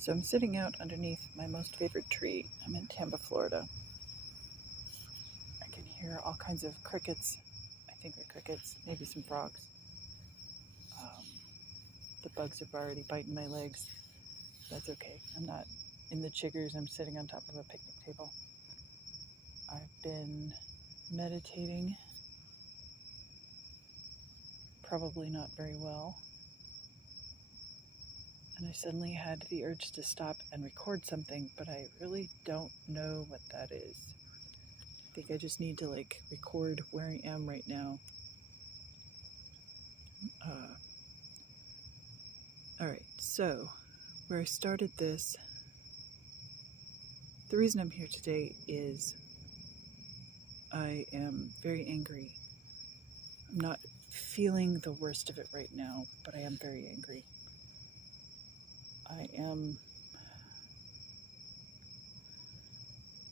So I'm sitting out underneath my most favorite tree. I'm in Tampa, Florida. I can hear all kinds of crickets. I think they're crickets, maybe some frogs. The bugs are already biting my legs. That's okay. I'm not in the chiggers. I'm sitting on top of a picnic table. I've been meditating, probably not very well. And I suddenly had the urge to stop and record something, but I really don't know what that is. I think I just need to record where I am right now. All right, so where I started this, the reason I'm here today is I am very angry. I'm not feeling the worst of it right now, but I am very angry.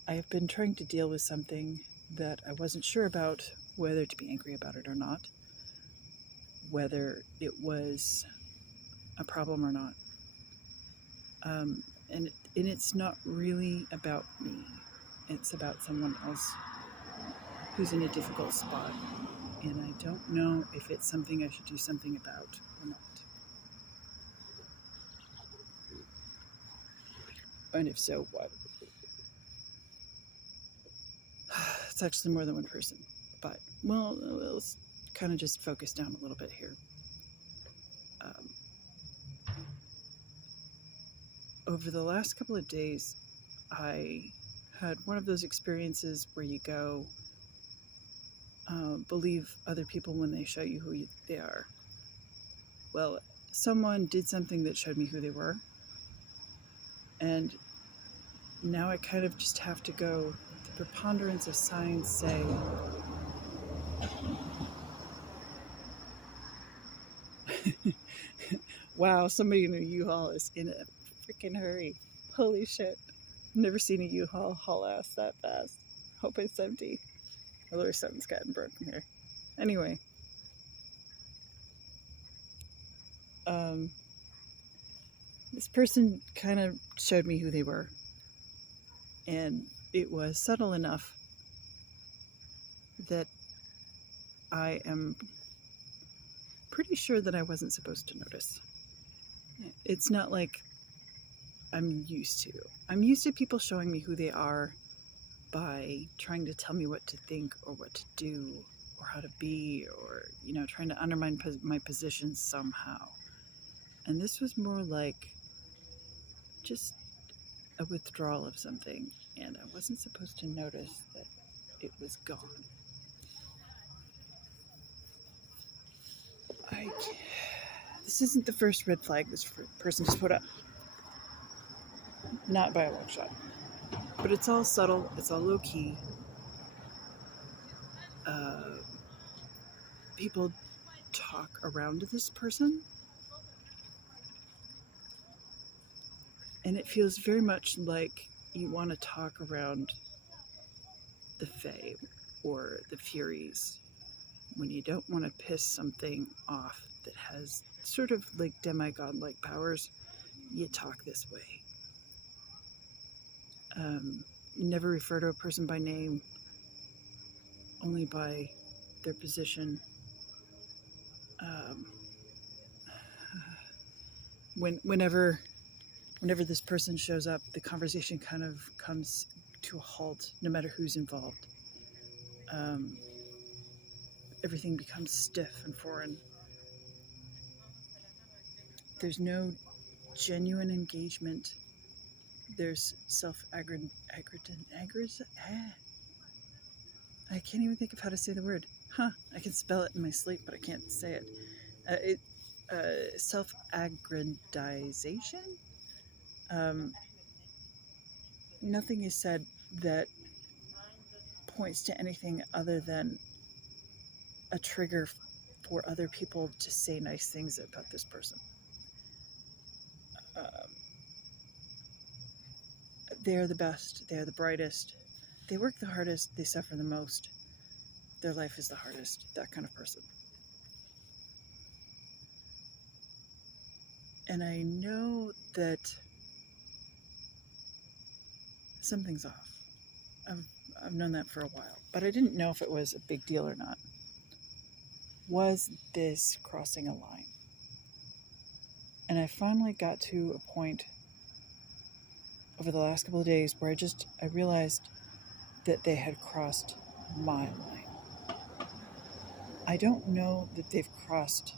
I have been trying to deal with something that I wasn't sure about whether to be angry about it or not, whether it was a problem or not. And it's not really about me. It's about someone else who's in a difficult spot. And I don't know if it's something I should do something about or not. And if so, what? It's actually more than one person. But, well, let's kind of just focus down a little bit here. Over the last couple of days, I had one of those experiences where you go, believe other people when they show you who they are. Well, someone did something that showed me who they were, and now I kind of just have to go, the preponderance of signs say, wow, somebody in a U-Haul is in a freaking hurry. Holy shit. Never seen a U-Haul haul ass that fast. Hope it's empty. Although something's gotten broken here. Anyway. This person kind of showed me who they were. And it was subtle enough that I am pretty sure that I wasn't supposed to notice. It's not like I'm used to. I'm used to people showing me who they are by trying to tell me what to think or what to do or how to be, or, trying to undermine my position somehow. And this was more like just a withdrawal of something, and I wasn't supposed to notice that it was gone. This isn't the first red flag this person just put up. Not by a long shot. But it's all subtle, it's all low key. People talk around this person, and it feels very much like you want to talk around the Fae or the Furies when you don't want to piss something off that has sort of like demigod-like powers. You talk this way. You never refer to a person by name, only by their position. Whenever this person shows up, the conversation kind of comes to a halt, no matter who's involved. Everything becomes stiff and foreign. There's no genuine engagement. There's self-aggrandization. I can't even think of how to say the word. I can spell it in my sleep, but I can't say it. Self-aggrandization? Nothing is said that points to anything other than a trigger for other people to say nice things about this person. They're the best. They're the brightest. They work the hardest. They suffer the most. Their life is the hardest. That kind of person. And I know that something's off. I've known that for a while, but I didn't know if it was a big deal or not. Was this crossing a line? And I finally got to a point over the last couple of days where I realized that they had crossed my line. I don't know that they've crossed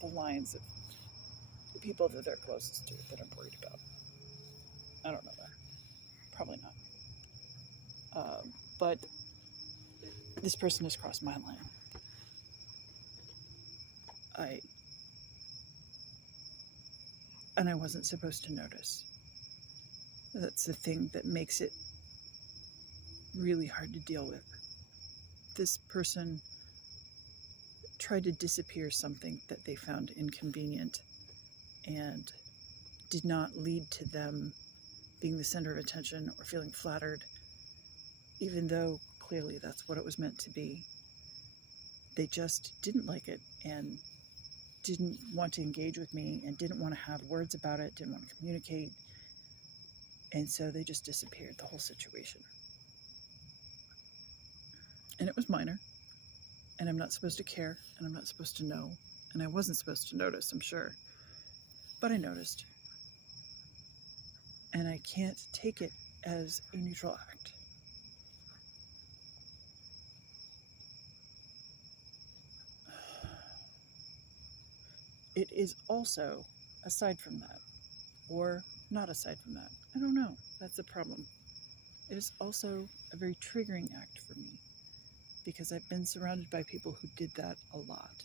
the lines of the people that they're closest to that I'm worried about. I don't know that. Probably not. But this person has crossed my line. And I wasn't supposed to notice. That's the thing that makes it really hard to deal with. This person tried to disappear something that they found inconvenient and did not lead to them being the center of attention or feeling flattered, even though clearly that's what it was meant to be. They just didn't like it and didn't want to engage with me and didn't want to have words about it, didn't want to communicate. And so they just disappeared, the whole situation. And it was minor. And I'm not supposed to care, and I'm not supposed to know. And I wasn't supposed to notice, I'm sure. But I noticed. And I can't take it as a neutral act. It is also, aside from that, or not aside from that, I don't know, that's the problem. It is also a very triggering act for me, because I've been surrounded by people who did that a lot,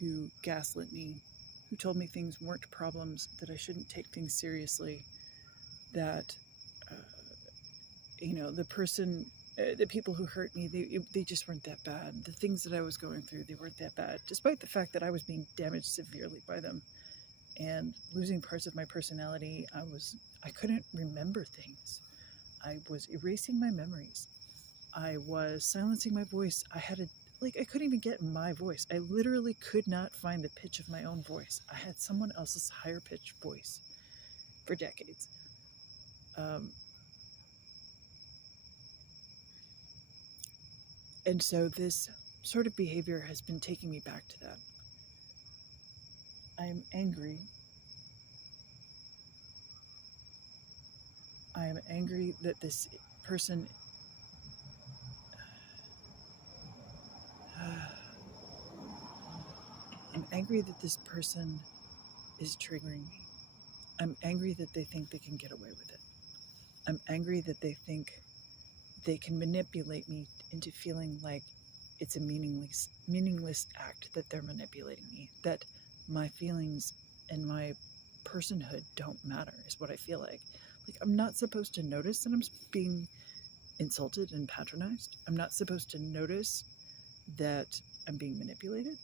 who gaslit me, who told me things weren't problems, that I shouldn't take things seriously, that, the people who hurt me, they just weren't that bad. The things that I was going through, they weren't that bad, despite the fact that I was being damaged severely by them and losing parts of my personality. I couldn't remember things. I was erasing my memories. I was silencing my voice. I couldn't even get my voice. I literally could not find the pitch of my own voice. I had someone else's higher pitched voice for decades. And so this sort of behavior has been taking me back to that. I am angry. I am angry that this person I'm angry that this person is triggering me. I'm angry that they think they can get away with it. I'm angry that they think they can manipulate me into feeling like it's a meaningless act, that they're manipulating me, that my feelings and my personhood don't matter, is what I feel like. Like, I'm not supposed to notice that I'm being insulted and patronized. I'm not supposed to notice that I'm being manipulated.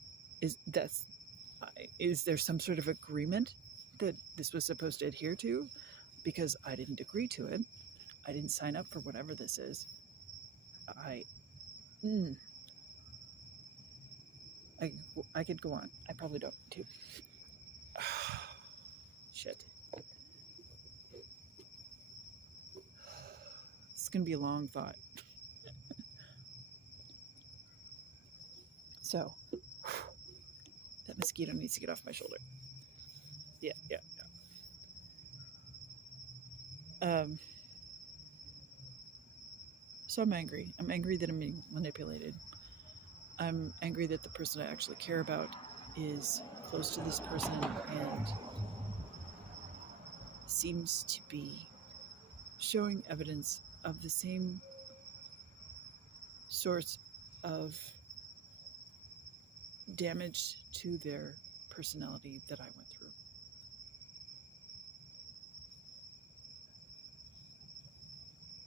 Is there some sort of agreement that this was supposed to adhere to? Because I didn't agree to it. I didn't sign up for whatever this is. I could go on. I probably don't too. Shit. It's gonna be a long thought. So, that mosquito needs to get off my shoulder. Yeah. So I'm angry. I'm angry that I'm being manipulated. I'm angry that the person I actually care about is close to this person and seems to be showing evidence of the same sorts of damage to their personality that I went through.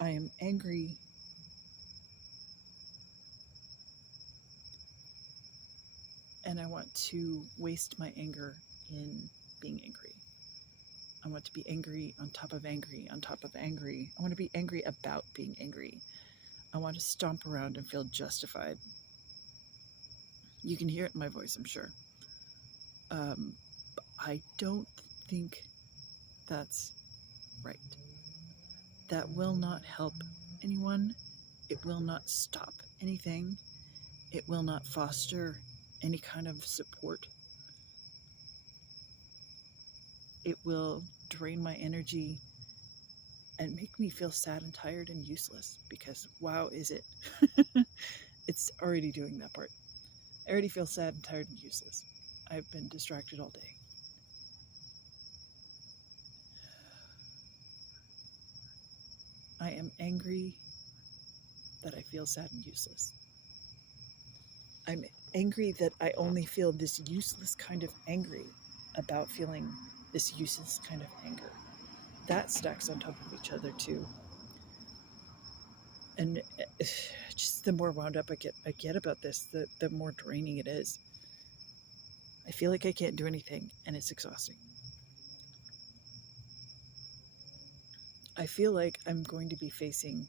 I am angry and I want to waste my anger in being angry. I want to be angry on top of angry on top of angry. I want to be angry about being angry. I want to stomp around and feel justified. You can hear it in my voice, I'm sure. I don't think that's right. that will not help anyone. It will not stop anything. It will not foster any kind of support. It will drain my energy and make me feel sad and tired and useless because, wow, is it? It's already doing that part. I already feel sad and tired and useless. I've been distracted all day. I am angry that I feel sad and useless. I'm angry that I only feel this useless kind of angry about feeling this useless kind of anger. That stacks on top of each other too. And just the more wound up I get about this, the more draining it is. I feel like I can't do anything, and it's exhausting. I feel like I'm going to be facing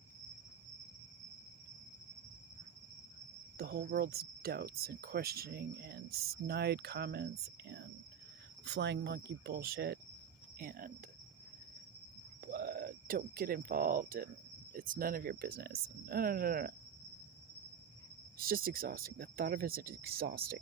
the whole world's doubts and questioning and snide comments and flying monkey bullshit and don't get involved and it's none of your business. No. It's just exhausting. The thought of it is exhausting.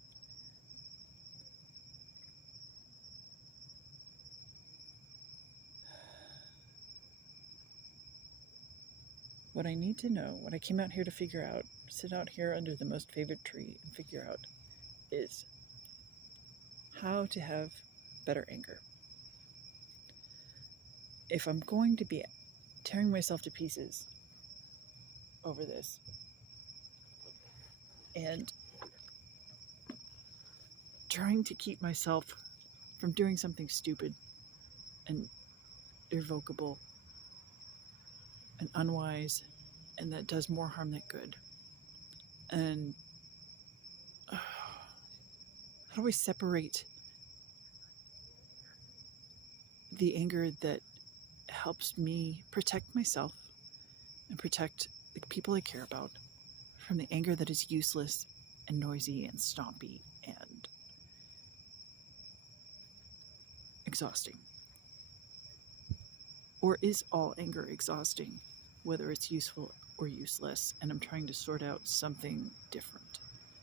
What I need to know, what I came out here to figure out, sit out here under the most favored tree and figure out, is how to have better anger. If I'm going to be tearing myself to pieces over this and trying to keep myself from doing something stupid and irrevocable and unwise and that does more harm than good, and how do I separate the anger that helps me protect myself and protect the people I care about from the anger that is useless and noisy and stompy and exhausting? Or is all anger exhausting, whether it's useful or useless, and I'm trying to sort out something different?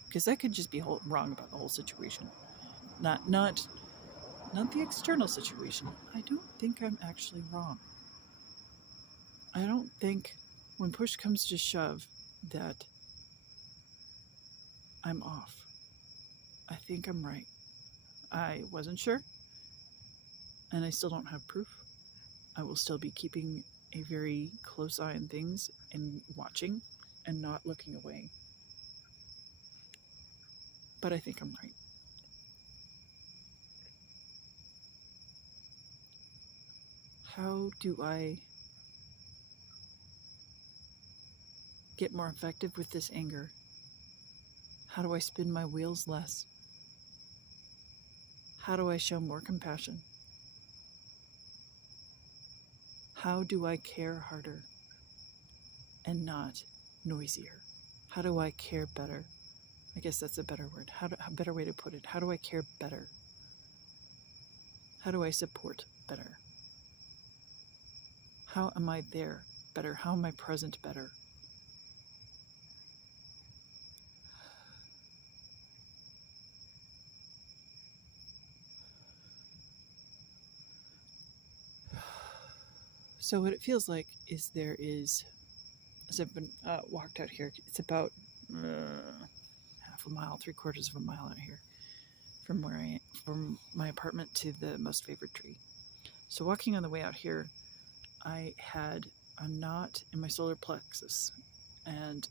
Because that could just be wrong about the whole situation. Not the external situation. I don't think I'm actually wrong. I don't think when push comes to shove that I'm off. I think I'm right. I wasn't sure, and I still don't have proof. I will still be keeping a very close eye on things and watching and not looking away. But I think I'm right. How do I get more effective with this anger? How do I spin my wheels less? How do I show more compassion? How do I care harder and not noisier? How do I care better? I guess that's a better word. A better way to put it. How do I care better? How do I support better? How am I there better? How am I present better? So what it feels like is there is, as I've been walked out here, it's about half a mile, 3/4 of a mile out here from my apartment to the most favored tree. So walking on the way out here, I had a knot in my solar plexus and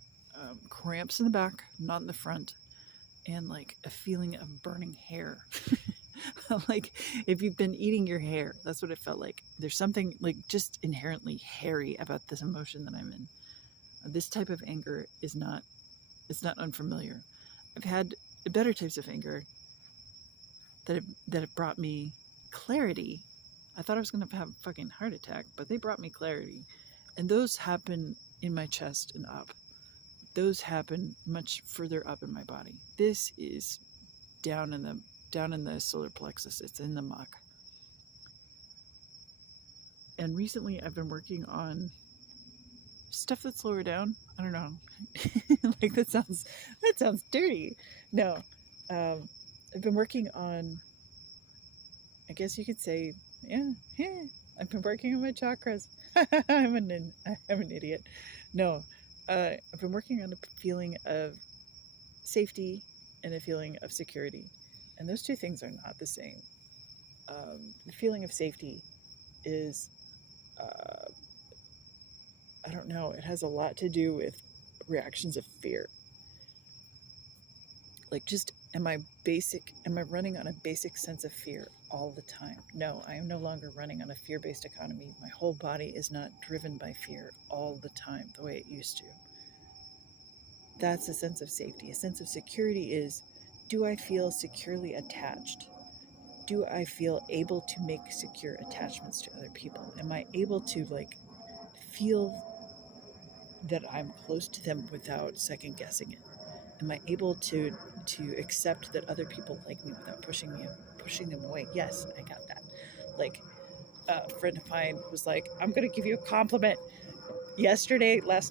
cramps in the back, not in the front, and like a feeling of burning hair. Like if you've been eating your hair, that's what it felt like. There's something like just inherently hairy about this emotion that I'm in. This type of anger it's not unfamiliar. I've had better types of anger that have brought me clarity. I thought I was going to have a fucking heart attack, but they brought me clarity. And those happen in my chest and up. Those happen much further up in my body. This is down in the solar plexus. It's in the muck. And recently I've been working on stuff that's lower down. I don't know. Like that sounds dirty. No, I've been working on. I guess you could say, yeah, yeah. I've been working on my chakras. I'm an idiot. No, I've been working on a feeling of safety and a feeling of security, and those two things are not the same. The feeling of safety is, uh, I don't know, it has a lot to do with reactions of fear. Like, just am I running on a basic sense of fear all the time? No, I am no longer running on a fear-based economy. My whole body is not driven by fear all the time the way it used to. That's a sense of safety. A sense of security is, do I feel securely attached? Do I feel able to make secure attachments to other people? Am I able to feel that I'm close to them without second guessing it? Am I able to accept that other people like me without pushing them away? Yes, I got that. Like, a friend of mine was like, I'm gonna give you a compliment last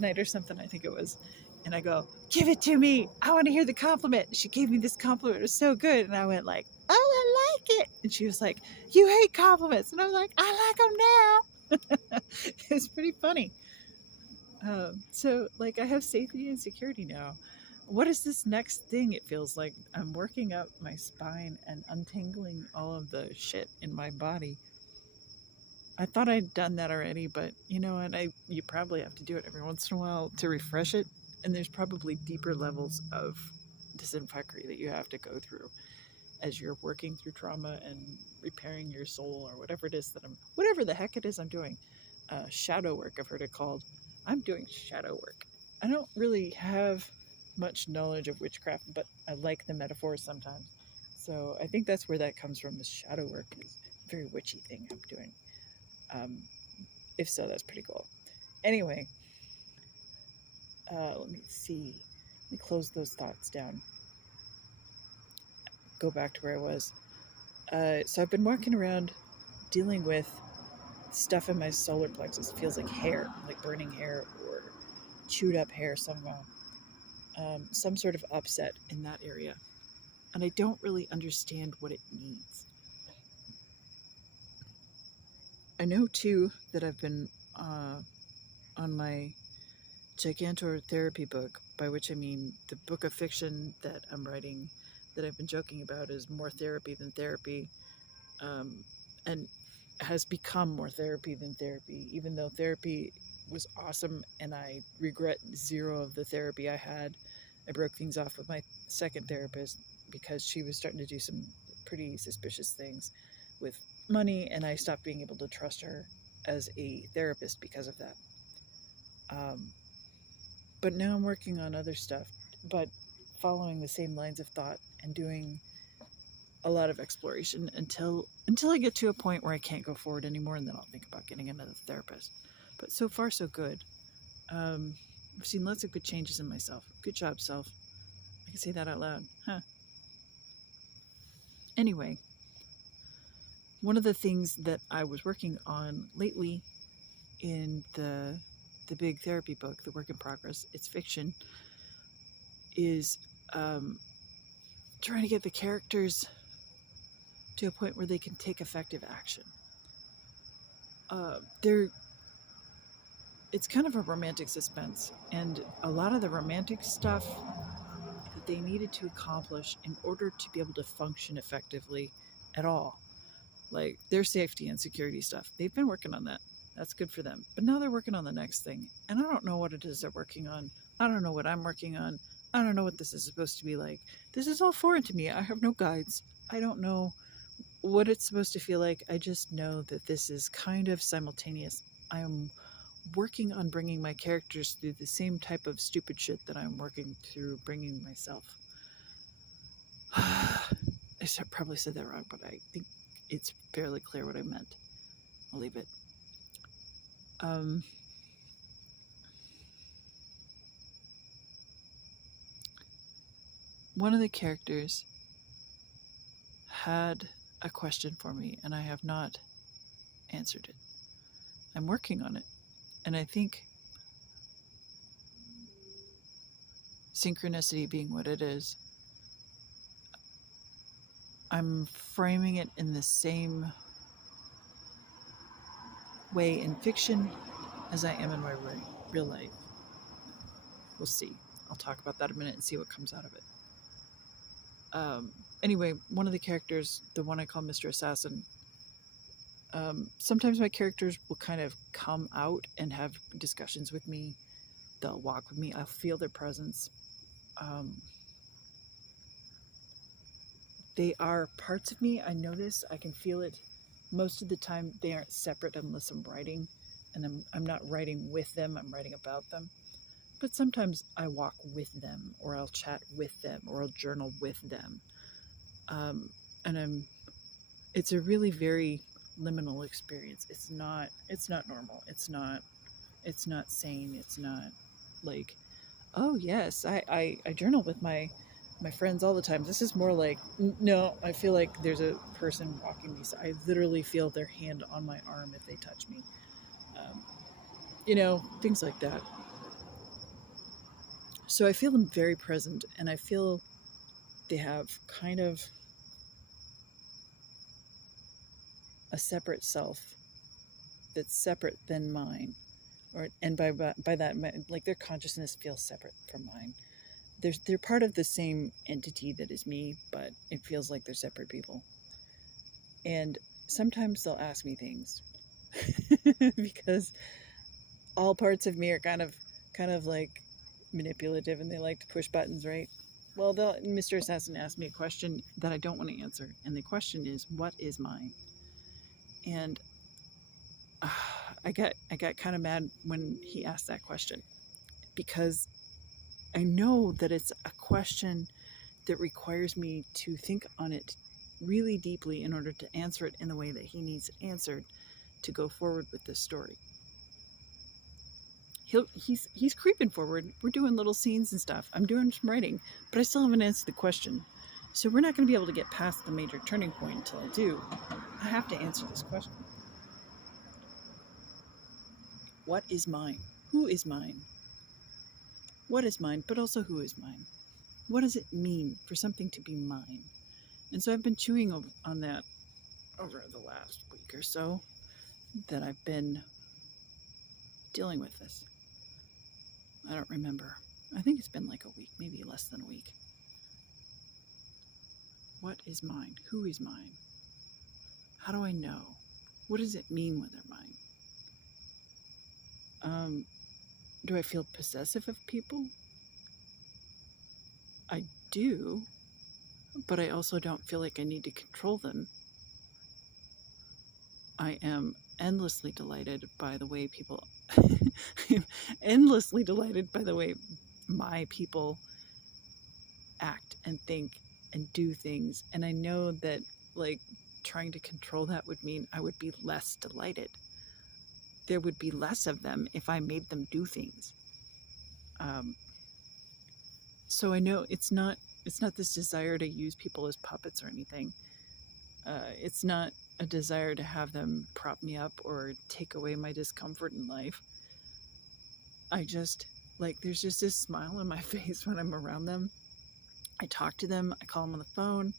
night or something, I think it was. And I go, give it to me. I want to hear the compliment. She gave me this compliment. It was so good. And I went like, oh, I like it. And she was like, you hate compliments. And I was like, I like them now. It's pretty funny. So I have safety and security now. What is this next thing? It feels like I'm working up my spine and untangling all of the shit in my body. I thought I'd done that already, but you know what? You probably have to do it every once in a while to refresh it. And there's probably deeper levels of disinfectory that you have to go through as you're working through trauma and repairing your soul, or whatever it is whatever the heck it is I'm doing. Shadow work, I've heard it called. I'm doing shadow work. I don't really have much knowledge of witchcraft, but I like the metaphors sometimes. So I think that's where that comes from. This shadow work is a very witchy thing I'm doing. If so, that's pretty cool. Anyway, let me see. Let me close those thoughts down. Go back to where I was. So I've been walking around dealing with stuff in my solar plexus. It feels like hair, like burning hair or chewed up hair somehow. Some sort of upset in that area. And I don't really understand what it needs. I know, too, that I've been on my Gigantor therapy book, by which I mean the book of fiction that I'm writing, that I've been joking about is more therapy than therapy, and has become more therapy than therapy, even though therapy was awesome and I regret zero of the therapy I had. I broke things off with my second therapist because she was starting to do some pretty suspicious things with money, and I stopped being able to trust her as a therapist because of that. But now I'm working on other stuff, but following the same lines of thought and doing a lot of exploration until I get to a point where I can't go forward anymore, and then I'll think about getting another therapist. But so far, so good. I've seen lots of good changes in myself. Good job, self. I can say that out loud. Huh. Anyway, one of the things that I was working on lately in the big therapy book, The Work in Progress, it's fiction, is trying to get the characters to a point where they can take effective action. It's kind of a romantic suspense, and a lot of the romantic stuff that they needed to accomplish in order to be able to function effectively at all, like their safety and security stuff, they've been working on that. That's good for them. But now they're working on the next thing, and I don't know what it is they're working on. I don't know what I'm working on. I don't know what this is supposed to be like. This is all foreign to me. I have no guides. I don't know what it's supposed to feel like. I just know that this is kind of simultaneous. I am working on bringing my characters through the same type of stupid shit that I'm working through bringing myself. I probably said that wrong, but I think it's fairly clear what I meant. I'll leave it. One of the characters had a question for me, and I have not answered it. I'm working on it, and I think synchronicity being what it is, I'm framing it in the same way in fiction as I am in my real life. We'll see. I'll talk about that in a minute and see what comes out of it. Anyway, one of the characters, the one I call Mr. Assassin, sometimes my characters will kind of come out and have discussions with me. They'll walk with me. I'll feel their presence. They are parts of me. I know this. I can feel it. Most of the time, they aren't separate unless I'm writing, and I'm not writing with them. I'm writing about them. But sometimes I walk with them, or I'll chat with them, or I'll journal with them. And it's a really very liminal experience. It's not normal. It's not sane. It's not like, oh yes, I journal with my friends all the time. This is more like, no, I feel like there's a person walking me. So I literally feel their hand on my arm if they touch me. Things like that. So I feel them very present, and I feel they have kind of a separate self that's separate than mine. And by that, like, their consciousness feels separate from mine. They're part of the same entity that is me, but it feels like they're separate people. And sometimes they'll ask me things because all parts of me are kind of like manipulative, and they like to push buttons, right? Well, Mr. Assassin asked me a question that I don't want to answer, and the question is, what is mine? And I got kind of mad when he asked that question, because I know that it's a question that requires me to think on it really deeply in order to answer it in the way that he needs it answered to go forward with this story. He's creeping forward. We're doing little scenes and stuff. I'm doing some writing, but I still haven't answered the question. So we're not going to be able to get past the major turning point until I do. I have to answer this question. What is mine? Who is mine? What is mine, but also who is mine? What does it mean for something to be mine? And so I've been chewing on that over the last week or so, that I've been dealing with this. I don't remember. I think it's been like a week, maybe less than a week. What is mine? Who is mine? How do I know? What does it mean when they're mine? Do I feel possessive of people? I do, but I also don't feel like I need to control them. I am endlessly delighted by the way people endlessly delighted by the way my people act and think and do things. And I know that, like, trying to control that would mean I would be less delighted. There would be less of them if I made them do things. So I know it's not this desire to use people as puppets or anything. It's not a desire to have them prop me up or take away my discomfort in life. I just, like, there's just this smile on my face when I'm around them. I talk to them, I call them on the phone,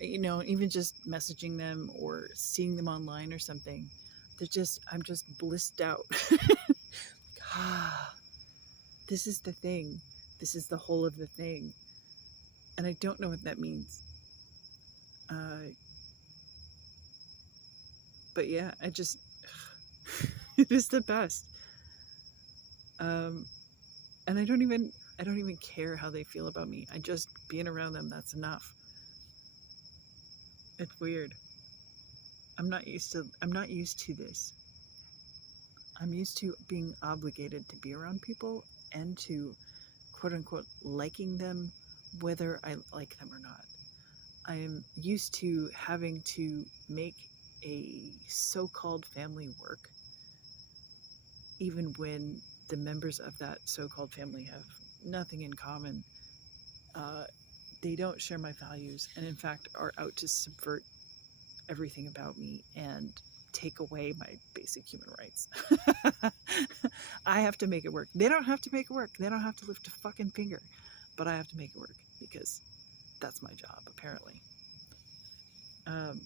even just messaging them or seeing them online or something. I'm just blissed out. This is the thing. This is the whole of the thing. And I don't know what that means. But yeah, it is the best. And I don't even care how they feel about me. I just, being around them, that's enough. It's weird. I'm not used to this. I'm used to being obligated to be around people and to, quote unquote, liking them, whether I like them or not. I am used to having to make a so-called family work, even when the members of that so-called family have nothing in common. They don't share my values, and in fact are out to subvert everything about me and take away my basic human rights. I have to make it work. They don't have to make it work. They don't have to lift a fucking finger. but I have to make it work because that's my job, apparently. Um,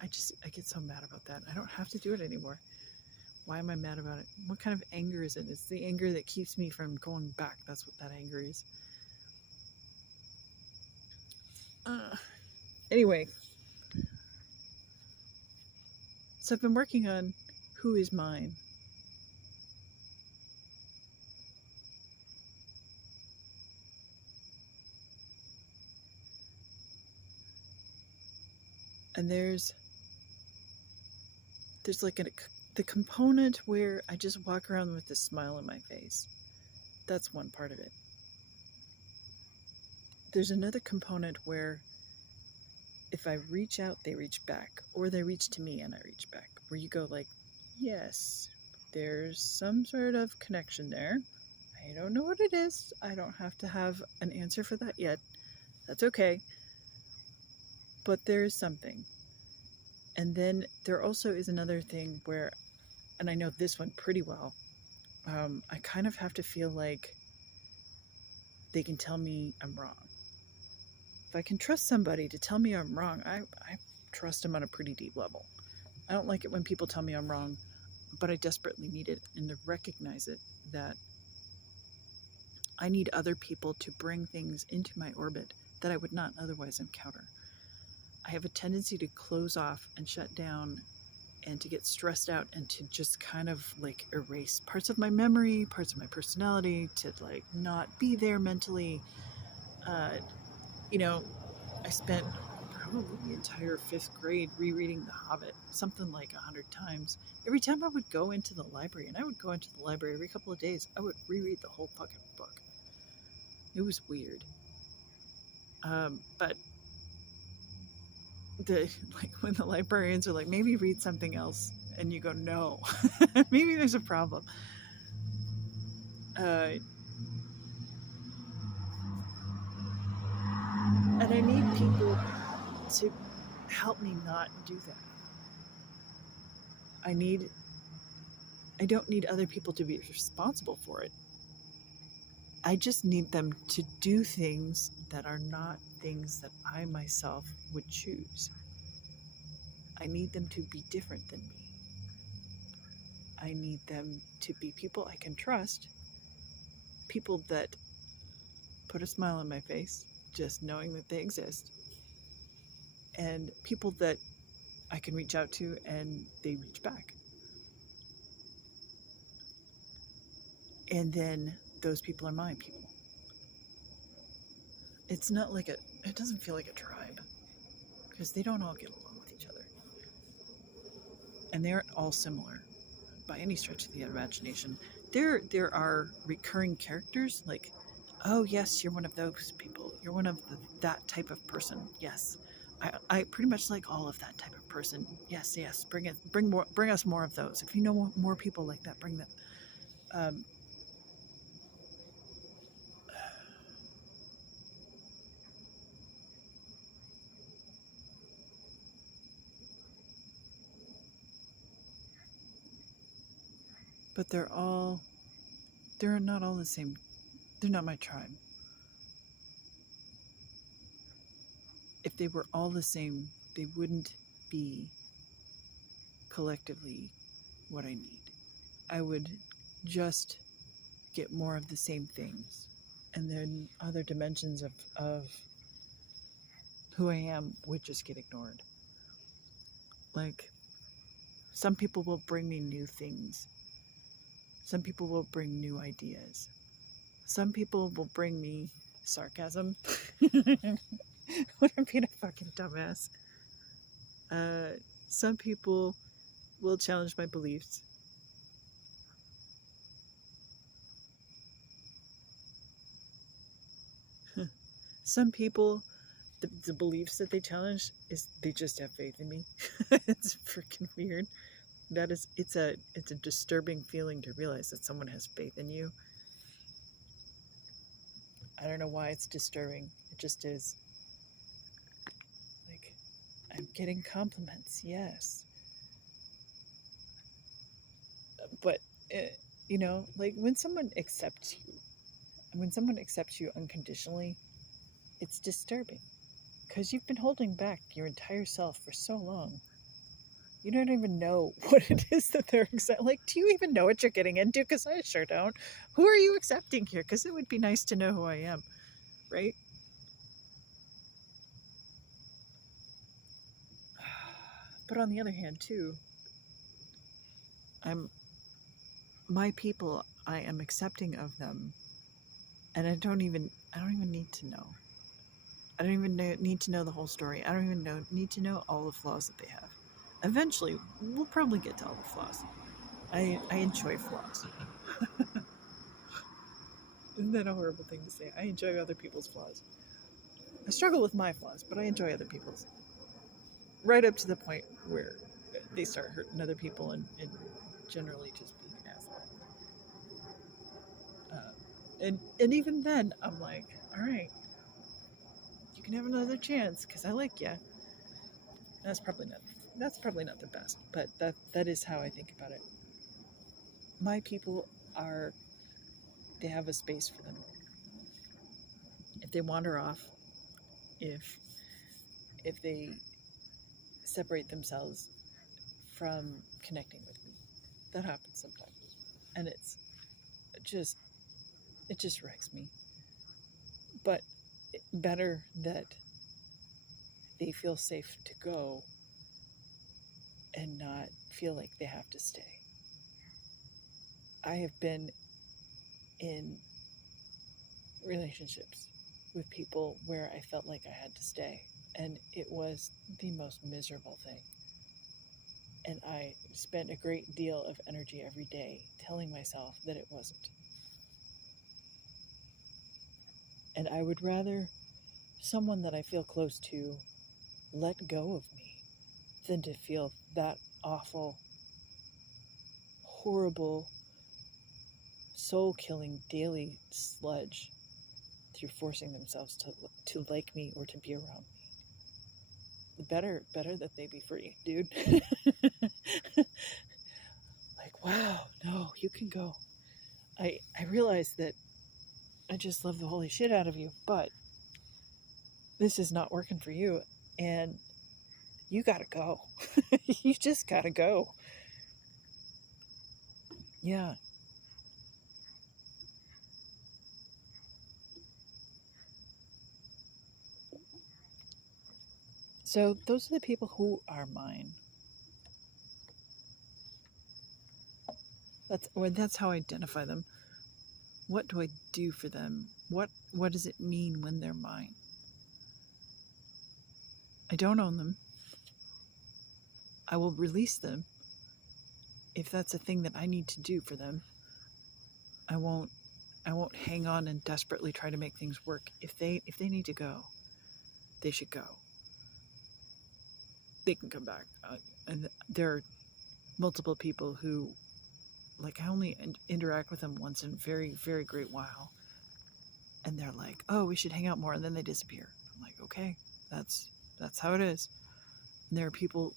I get so mad about that. I don't have to do it anymore. Why am I mad about it? What kind of anger is it? It's the anger that keeps me from going back. That's what that anger is. Anyway, so I've been working on Who Is Mine. And there's like the component where I just walk around with this smile on my face. That's one part of it. There's another component where if I reach out, they reach back, or they reach to me and I reach back, where you go like, yes, there's some sort of connection there. I don't know what it is. I don't have to have an answer for that yet. That's okay. But there's something. And then there also is another thing where, and I know this one pretty well, I kind of have to feel like they can tell me I'm wrong. If I can trust somebody to tell me I'm wrong, I trust them on a pretty deep level. I don't like it when people tell me I'm wrong, but I desperately need it, and to recognize it, that I need other people to bring things into my orbit that I would not otherwise encounter. I have a tendency to close off and shut down and to get stressed out and to just kind of like erase parts of my memory, parts of my personality, to like not be there mentally. I spent probably the entire 5th grade rereading The Hobbit, something like 100 times. Every time I would go into the library, and I would go into the library every couple of days, I would reread the whole fucking book. It was weird. But when the librarians are like, maybe read something else, and you go, no, maybe there's a problem. And I need people to help me not do that. I don't need other people to be responsible for it. I just need them to do things that are not things that I myself would choose. I need them to be different than me. I need them to be people I can trust, people that put a smile on my face just knowing that they exist, and people that I can reach out to and they reach back. And then those people are my people. It's not like it doesn't feel like a tribe, because they don't all get along with each other. And they aren't all similar by any stretch of the imagination. There are recurring characters like, oh yes, you're one of those people. You're one of that type of person. Yes. I pretty much like all of that type of person. Yes, bring us more of those. If you know more people like that, bring them. But they're not all the same. They're not my tribe. If they were all the same, they wouldn't be collectively what I need. I would just get more of the same things. And then other dimensions of who I am would just get ignored. Like, some people will bring me new things. Some people will bring new ideas. Some people will bring me sarcasm. What I'm being a fucking dumbass. Some people will challenge my beliefs. Some people, the beliefs that they challenge is they just have faith in me. It's freaking weird. It's a disturbing feeling to realize that someone has faith in you. I don't know why it's disturbing. It just is. Like, I'm getting compliments, yes. But, like when someone accepts you, when someone accepts you unconditionally, it's disturbing because you've been holding back your entire self for so long. You don't even know what it is that they're accepting. Like, do you even know what you're getting into? Because I sure don't. Who are you accepting here? Because it would be nice to know who I am, right? But on the other hand, too, my people, I am accepting of them, and I don't even need to know. I don't even need to know the whole story. I don't even need to know all the flaws that they have. Eventually, we'll probably get to all the flaws. I enjoy flaws. Isn't that a horrible thing to say? I enjoy other people's flaws. I struggle with my flaws, but I enjoy other people's. Right up to the point where they start hurting other people and generally just being an asshole. And even then, I'm like, all right, you can have another chance because I like you. That's probably not the best, but that is how I think about it. My people they have a space for them. If they wander off, if they separate themselves from connecting with me, that happens sometimes, and it just wrecks me. But better that they feel safe to go and not feel like they have to stay. I have been in relationships with people where I felt like I had to stay, and it was the most miserable thing. And I spent a great deal of energy every day telling myself that it wasn't. And I would rather someone that I feel close to let go of me than to feel that awful, horrible, soul-killing daily sludge through forcing themselves to like me or to be around me. Better that they be free, dude. Like, wow, no, you can go. I realize that I just love the holy shit out of you, but this is not working for you, and you gotta go. You just gotta go. Yeah. So those are the people who are mine. That's how I identify them. What do I do for them? What does it mean when they're mine? I don't own them. I will release them if that's a thing that I need to do for them. I won't hang on and desperately try to make things work. If they need to go, they should go. They can come back. And there are multiple people who, like, I only interact with them once in a very, very great while. And they're like, oh, we should hang out more. And then they disappear. I'm like, okay, that's how it is. And there are people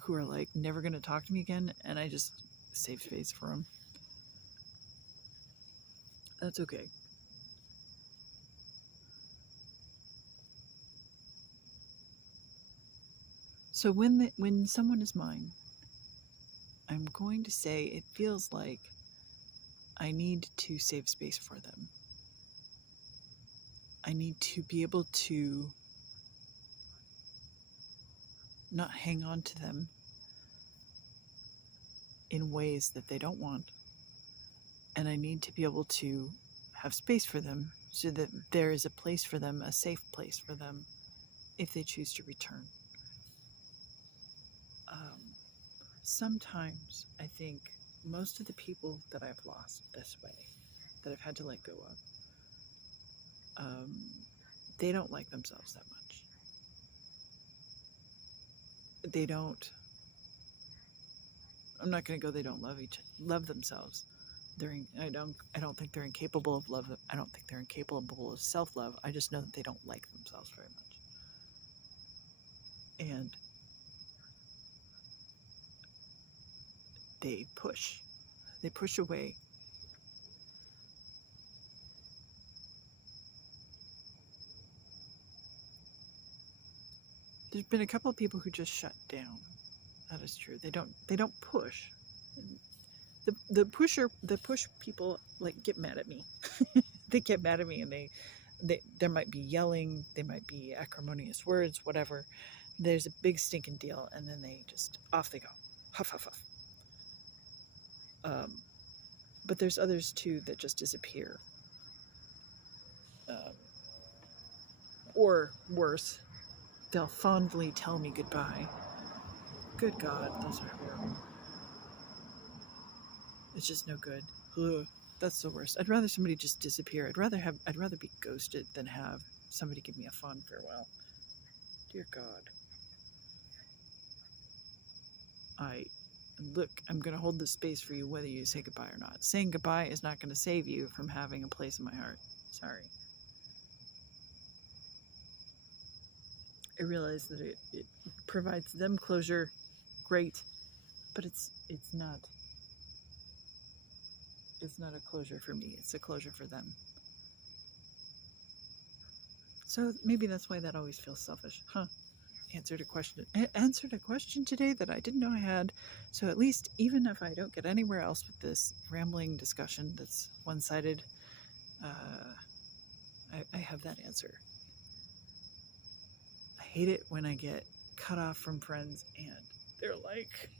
who are like never going to talk to me again. And I just save space for them. That's okay. So when someone is mine, I'm going to say it feels like I need to save space for them. I need to be able to not hang on to them in ways that they don't want. And I need to be able to have space for them so that there is a place for them, a safe place for them, if they choose to return. Sometimes I think most of the people that I've lost this way, that I've had to let go of, they don't like themselves that much. They don't. I'm not going to go. They don't love themselves. I don't think they're incapable of love. I don't think they're incapable of self-love. I just know that they don't like themselves very much. And they push away There's been a couple of people who just shut down. That is true. They don't push. The push people like get mad at me. They get mad at me, and they there might be yelling, they might be acrimonious words, whatever. There's a big stinking deal, and then they just off they go, huff huff huff. But there's others too that just disappear, or worse, they'll fondly tell me goodbye. Good God, those are horrible. It's just no good. Ugh, that's the worst. I'd rather somebody just disappear. I'd rather be ghosted than have somebody give me a fond farewell. Dear God. I'm going to hold this space for you whether you say goodbye or not. Saying goodbye is not going to save you from having a place in my heart. Sorry. I realize that it provides them closure. Great. But it's not a closure for me. It's a closure for them. So maybe that's why that always feels selfish. Huh. Answered a question today that I didn't know I had. So at least, even if I don't get anywhere else with this rambling discussion that's one-sided, I have that answer. I hate it when I get cut off from friends and they're like,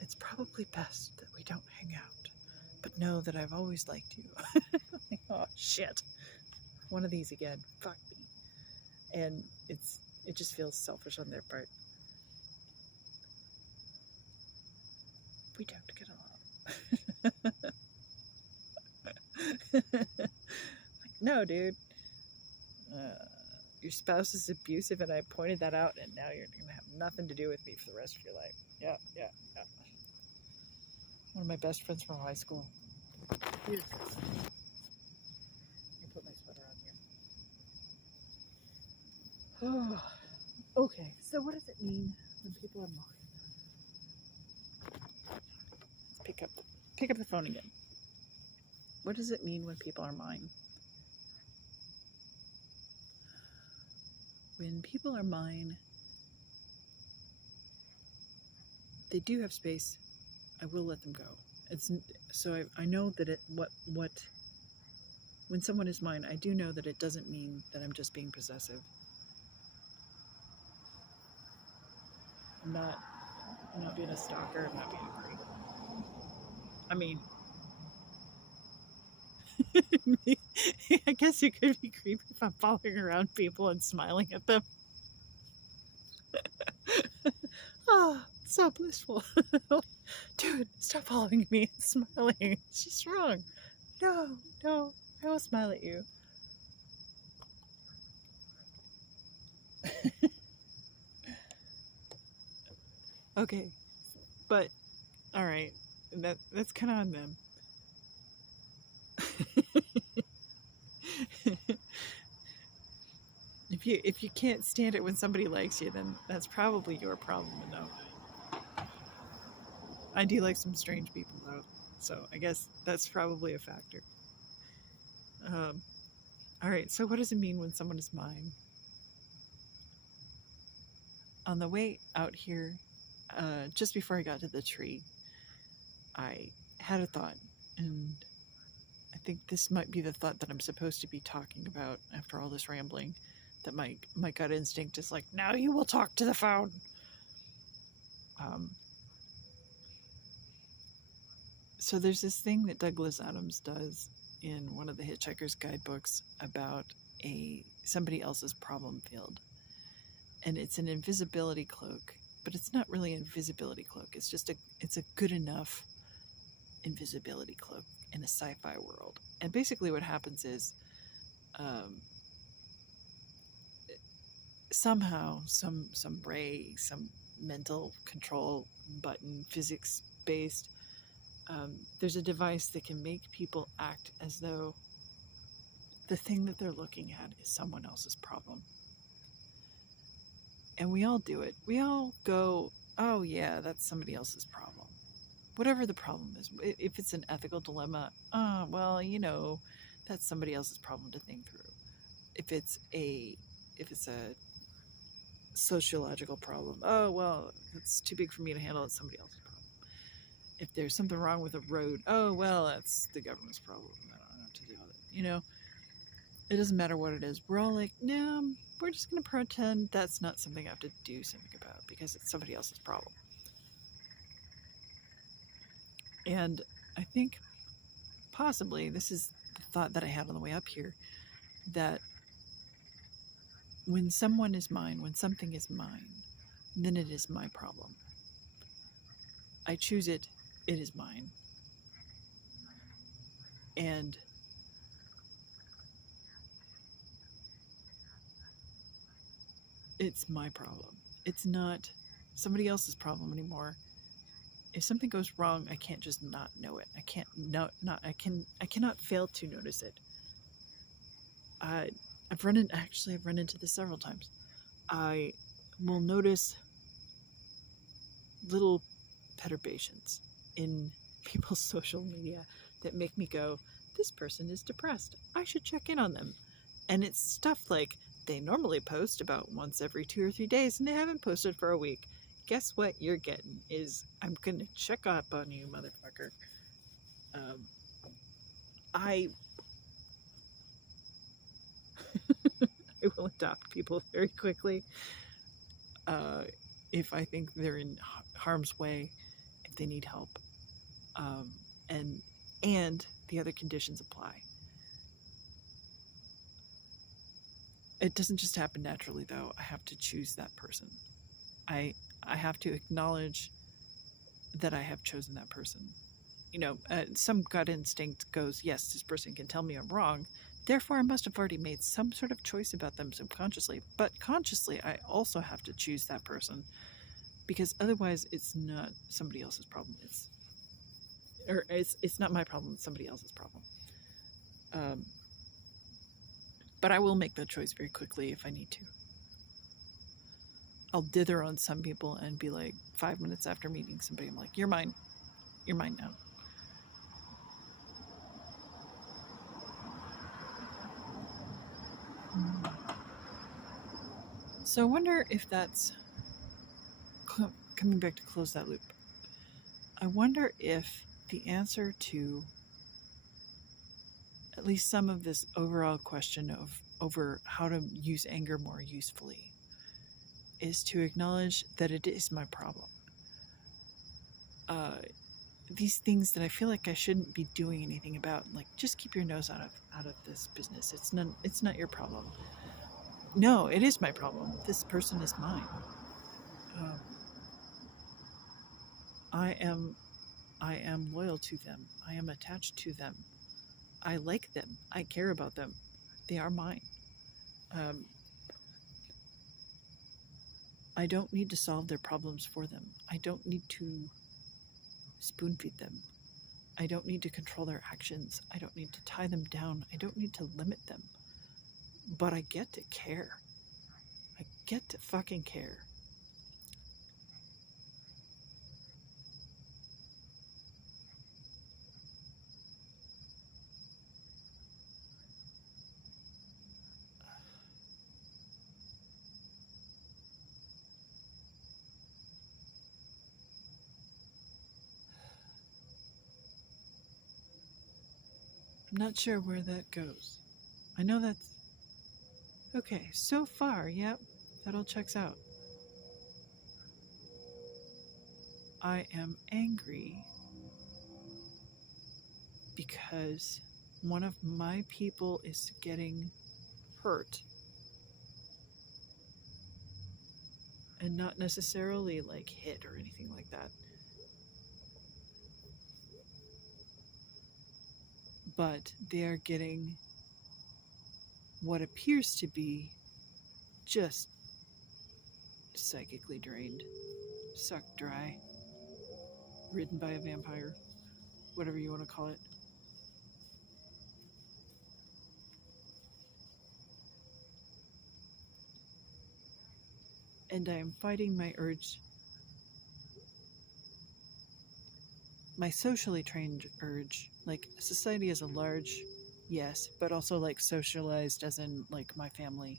it's probably best that we don't hang out, but know that I've always liked you. Like, oh shit, one of these again, fuck me. And it just feels selfish on their part. We don't get along. Like, no, dude. Your spouse is abusive, and I pointed that out, and now you're going to have nothing to do with me for the rest of your life. Yeah. One of my best friends from high school. Here. Let me put my sweater on here. Oh, okay, so what does it mean when people are mine? Let's pick up the phone again. What does it mean when people are mine? When people are mine, they do have space. I will let them go. I know that when someone is mine, I do know that it doesn't mean that I'm just being possessive. I'm not being a stalker. I'm not being a creep. I mean, I guess it could be creepy if I'm following around people and smiling at them. Oh, so blissful. Dude, stop following me and smiling. It's just wrong. No, I will smile at you. Okay, but all right, that's kind of on them. If you can't stand it when somebody likes you, then that's probably your problem. Though I do like some strange people though, so I guess that's probably a factor. All right, so what does it mean when someone is mine? On the way out here, just before I got to the tree, I had a thought, and I think this might be the thought that I'm supposed to be talking about after all this rambling. That my gut instinct is like, now you will talk to the phone. So there's this thing that Douglas Adams does in one of the Hitchhiker's Guidebooks about somebody else's problem field, and it's an invisibility cloak, but it's not really an invisibility cloak. It's a good enough invisibility cloak in a sci-fi world. And basically, what happens is, somehow some ray, some mental control button, physics based, there's a device that can make people act as though the thing that they're looking at is someone else's problem. And we all do it. We all go, oh yeah, that's somebody else's problem, whatever the problem is. If it's an ethical dilemma, well, that's somebody else's problem to think through. If it's a sociological problem. Oh, well, it's too big for me to handle. It's somebody else's problem. If there's something wrong with a road, oh, well, that's the government's problem. I don't know what to do with it. You know, it doesn't matter what it is. We're all like, no, we're just going to pretend that's not something I have to do something about because it's somebody else's problem. And I think possibly this is the thought that I had on the way up here, that when someone is mine, when something is mine, then it is my problem. I choose it, it is mine. And it's my problem. It's not somebody else's problem anymore. If something goes wrong, I can't just not know it. I cannot fail to notice it. I've run into this several times. I will notice little perturbations in people's social media that make me go, this person is depressed. I should check in on them. And it's stuff like they normally post about once every 2 or 3 days and they haven't posted for a week. Guess what you're getting is, I'm going to check up on you, motherfucker. I I will adopt people very quickly if I think they're in harm's way, if they need help, and the other conditions apply. It doesn't just happen naturally, though. I have to choose that person. I have to acknowledge that I have chosen that person. You know, some gut instinct goes, yes, this person can tell me I'm wrong. Therefore, I must have already made some sort of choice about them subconsciously. But consciously, I also have to choose that person, because otherwise, it's not somebody else's problem. It's not my problem. It's somebody else's problem. But I will make that choice very quickly if I need to. I'll dither on some people and be like, 5 minutes after meeting somebody, I'm like, you're mine. You're mine now. So I wonder if that's coming back to close that loop. I wonder if the answer to at least some of this overall question of over how to use anger more usefully is to acknowledge that it is my problem. These things that I feel like I shouldn't be doing anything about, like, just keep your nose out of this business. It's not your problem. No, it is my problem. This person is mine. I am loyal to them. I am attached to them. I like them. I care about them. They are mine. I don't need to solve their problems for them. I don't need to spoon feed them. I don't need to control their actions. I don't need to tie them down. I don't need to limit them. But I get to care. I get to fucking care. I'm not sure where that goes. I know that's... Okay, so far, yep, that all checks out. I am angry because one of my people is getting hurt. And not necessarily like hit or anything like that. But they are getting what appears to be just psychically drained, sucked dry, ridden by a vampire, whatever you want to call it. And I am fighting my urge, my socially trained urge, like society as a large, yes, but also like socialized as in like my family.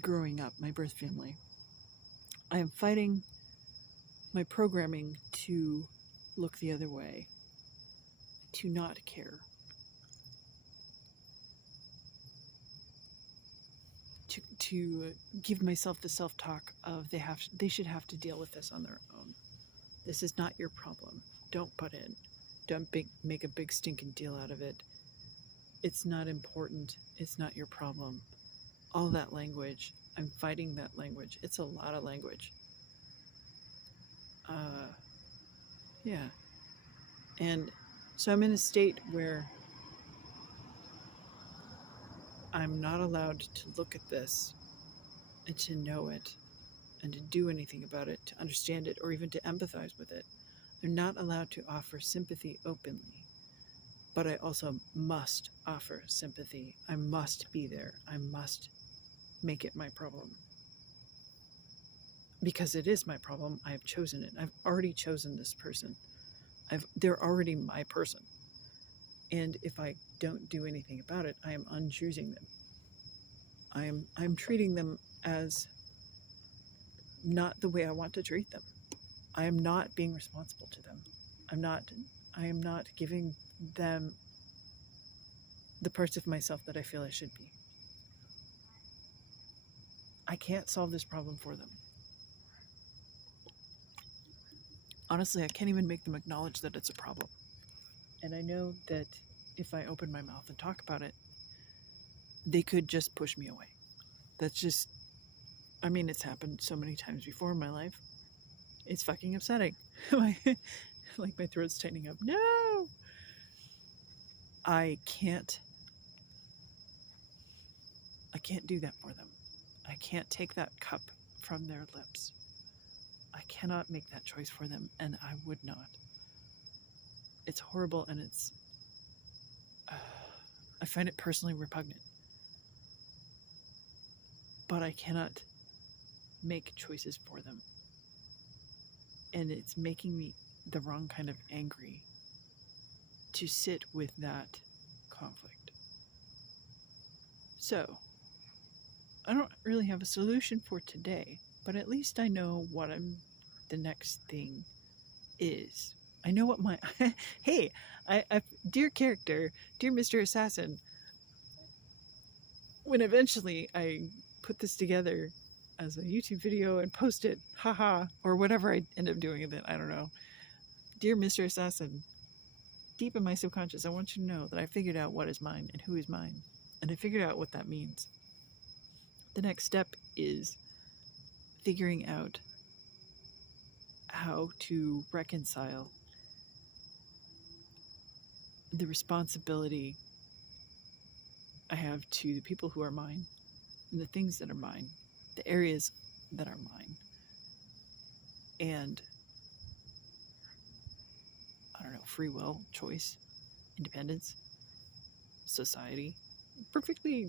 growing up, my birth family. I am fighting my programming to look the other way, to not care, to give myself the self-talk of they should have to deal with this on their own. This is not your problem. Don't butt in. Don't make a big stinking deal out of it. It's not important. It's not your problem. All that language, I'm fighting that language. It's a lot of language. Yeah. And so I'm in a state where I'm not allowed to look at this and to know it and to do anything about it, to understand it, or even to empathize with it. I'm not allowed to offer sympathy openly, but I also must offer sympathy. I must be there. I must make it my problem. Because it is my problem. I have chosen it. I've already chosen this person. They're already my person. And if I don't do anything about it, I am unchoosing them. I'm treating them as not the way I want to treat them. I am not being responsible to them. I am not giving them the parts of myself that I feel I should be. I can't solve this problem for them. Honestly, I can't even make them acknowledge that it's a problem. And I know that if I open my mouth and talk about it, they could just push me away. That's just, I mean, it's happened so many times before in my life. It's fucking upsetting. Like my throat's tightening up. No! I can't do that for them. I can't take that cup from their lips. I cannot make that choice for them, and I would not. It's horrible, and I find it personally repugnant. But I cannot make choices for them. And it's making me the wrong kind of angry to sit with that conflict. So, I don't really have a solution for today, but at least I know what the next thing is. I know what my hey, dear character, dear Mr. Assassin, when eventually I put this together as a YouTube video and post it, haha, or whatever I end up doing with it, I don't know. Dear Mr. Assassin, deep in my subconscious, I want you to know that I figured out what is mine and who is mine, and I figured out what that means. The next step is figuring out how to reconcile the responsibility I have to the people who are mine and the things that are mine, the areas that are mine, and I don't know, free will, choice, independence, society. Perfectly,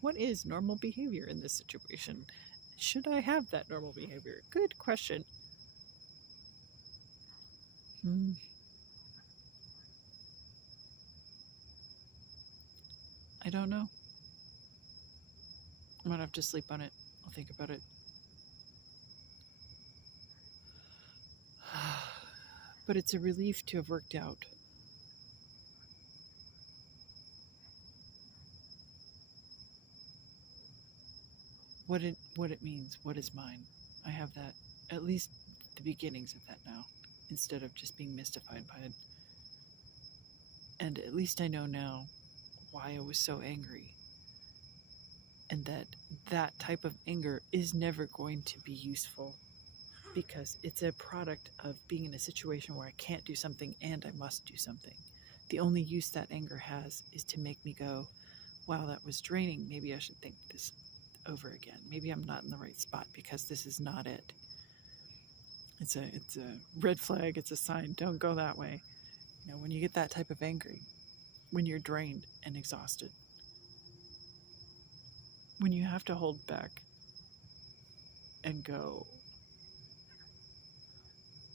what is normal behavior in this situation? Should I have that normal behavior? Good question. I don't know. I'm gonna have to sleep on it. I'll think about it. But it's a relief to have worked out what it means, what is mine. I have that, at least the beginnings of that now, instead of just being mystified by it. And at least I know now why I was so angry. And that type of anger is never going to be useful because it's a product of being in a situation where I can't do something and I must do something. The only use that anger has is to make me go, wow, that was draining. Maybe I should think this over again. Maybe I'm not in the right spot because this is not it. It's a red flag. It's a sign. Don't go that way. When you get that type of angry, when you're drained and exhausted, when you have to hold back and go,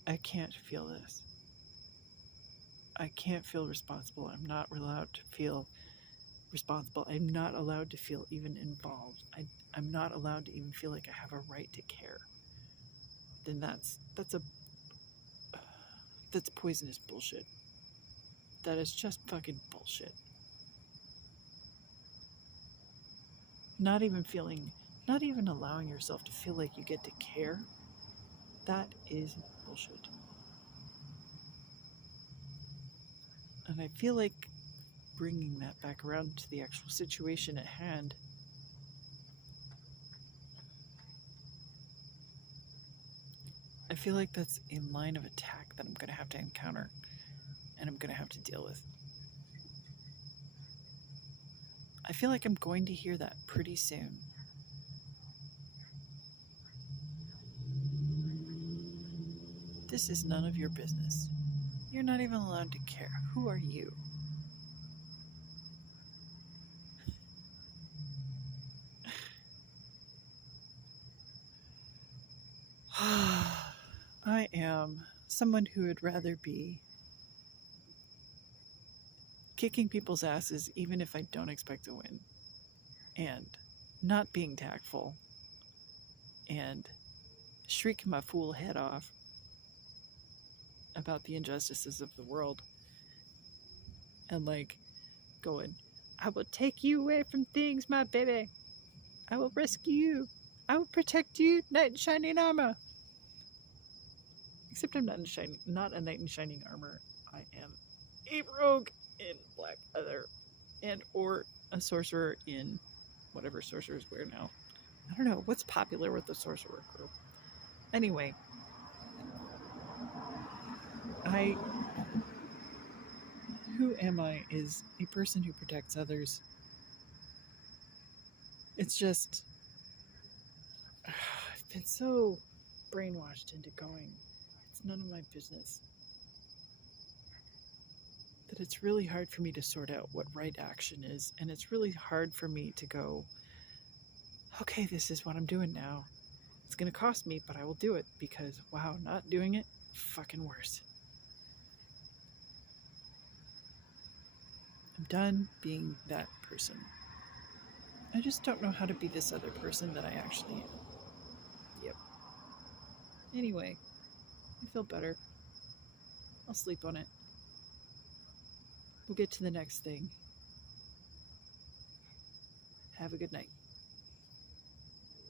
I can't feel this. I can't feel responsible. I'm not allowed to feel responsible. I'm not allowed to feel even involved. I'm not allowed to even feel like I have a right to care. Then that's poisonous bullshit. That is just fucking bullshit. Not even allowing yourself to feel like you get to care, that is bullshit. And I feel like bringing that back around to the actual situation at hand, I feel like that's a line of attack that I'm going to have to encounter and I'm going to have to deal with. I feel like I'm going to hear that pretty soon. This is none of your business. You're not even allowed to care. Who are you? I am someone who would rather be kicking people's asses even if I don't expect to win, and not being tactful, and shrieking my fool head off about the injustices of the world, and like going, I will take you away from things, my baby. I will rescue you. I will protect you, knight in shining armor. Except I'm not a knight in shining armor. I am a rogue in black leather, and or a sorcerer in whatever sorcerers wear now. I don't know what's popular with the sorcerer group. Anyway, who am I is a person who protects others. It's just I've been so brainwashed into going, it's none of my business, that it's really hard for me to sort out what right action is, and it's really hard for me to go, okay, this is what I'm doing now. It's going to cost me, but I will do it because, wow, not doing it, fucking worse. I'm done being that person. I just don't know how to be this other person that I actually am. Yep. Anyway, I feel better. I'll sleep on it. We'll get to the next thing. Have a good night.